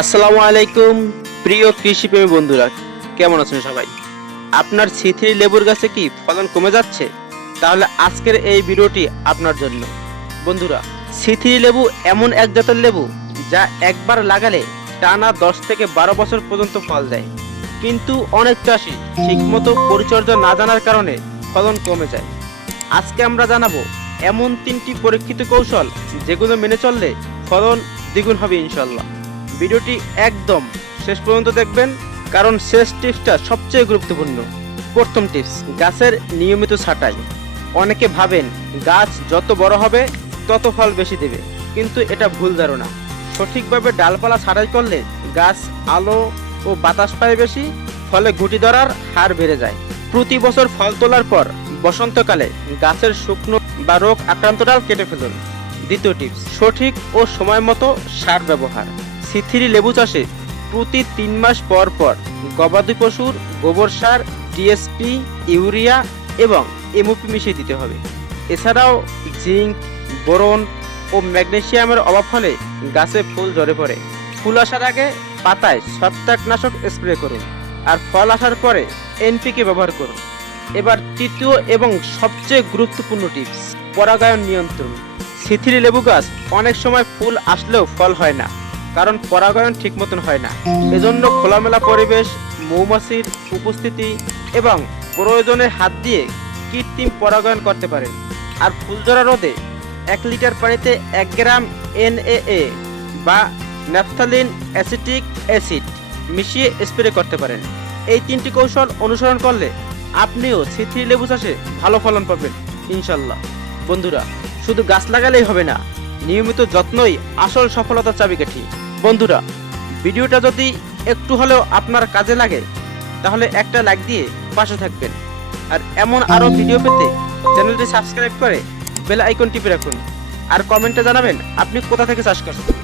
আসসালামু আলাইকুম প্রিয় কৃষিপ্রেমী বন্ধুরা, কেমন আছেন সবাই? আপনার সিথি লেবুর গাছে কি ফলন কমে যাচ্ছে? তাহলে আজকের এই ভিডিওটি আপনার জন্য। বন্ধুরা, সিথি লেবু এমন এক জাতের লেবু যা একবার লাগালে টানা 10 থেকে 12 বছর পর্যন্ত ফল দেয়, কিন্তু অনেক চাষি ঠিকমতো পরিচর্যা না জানার কারণে ফলন কমে যায়। আজকে আমরা জানাবো এমন 3টি পরীক্ষিত কৌশল যেগুলো মেনে চললে ফলন দ্বিগুণ হবে ইনশাল্লাহ। ভিডিওটি একদম শেষ পর্যন্ত দেখবেন, কারণ শেষ টিপসটা সবচেয়ে গুরুত্বপূর্ণ। প্রথম টিপস, গাছের নিয়মিত ছাঁটাই। অনেকে ভাবেন গাছ যত বড় হবে তত ফল বেশি দেবে, কিন্তু এটা ভুল ধারণা। সঠিকভাবে ডালপালা ছাঁটাই করলে গাছ আলো ও বাতাস পায় বেশি, ফলে গুটি ধরার হার বেড়ে যায়। প্রতি বছর ফল তোলার পর বসন্তকালে গাছের শুকনো বা রোগ আক্রান্ত ডাল কেটে ফেলুন। দ্বিতীয় টিপস, সঠিক ও সময় মতো সার ব্যবহার। সিথিরি লেবু চাষে প্রতি 3 মাস পর পর গবাদি পশুর গোবর সার, টিএসপি, ইউরিয়া এবং এমওপি মিশিয়ে দিতে হবে। এছাড়াও জিঙ্ক, বোরন ও ম্যাগনেসিয়ামের অভাব হলে গাছে ফুল ঝরে পড়ে। ফুল আসার আগে পাতায় ছত্রাকনাশক স্প্রে করুন, আর ফল আসার পরে এনপিকে ব্যবহার করুন। এবার তৃতীয় এবং সবচেয়ে গুরুত্বপূর্ণ টিপস, পরাগায়ন নিয়ন্ত্রণ। সিথিরি লেবু গাছ অনেক সময় ফুল আসলেও ফল হয় না, কারণ পরাগায়ন ঠিক মতন হয় না। এজন্য খোলামেলা পরিবেশ, মৌমাছির উপস্থিতি এবং প্রয়োজনে হাত দিয়ে কৃত্রিম পরাগায়ন করতে পারেন। আর ফুলঝরা রোদে 1 লিটার পানিতে 1 গ্রাম NAA বা ন্যাপথালিন অ্যাসিটিক অ্যাসিড মিশিয়ে স্প্রে করতে পারেন। এই 3টি কৌশল অনুসরণ করলে আপনিও সিথিরি লেবু চাষে ভালো ফলন পাবেন ইনশাল্লাহ। বন্ধুরা, শুধু গাছ লাগালেই হবে না, নিয়মিত যত্নই আসল সফলতার চাবিকাঠি। বন্ধুরা, ভিডিওটা যদি একটু হলেও আপনার কাজে লাগে তাহলে একটা লাইক দিয়ে পাশে থাকবেন, আর এমন আরো ভিডিও পেতে চ্যানেলটি সাবস্ক্রাইব করে বেল আইকন টিপে রাখুন। আর কমেন্টে জানাবেন আপনি কোথা থেকে চাষ করছেন।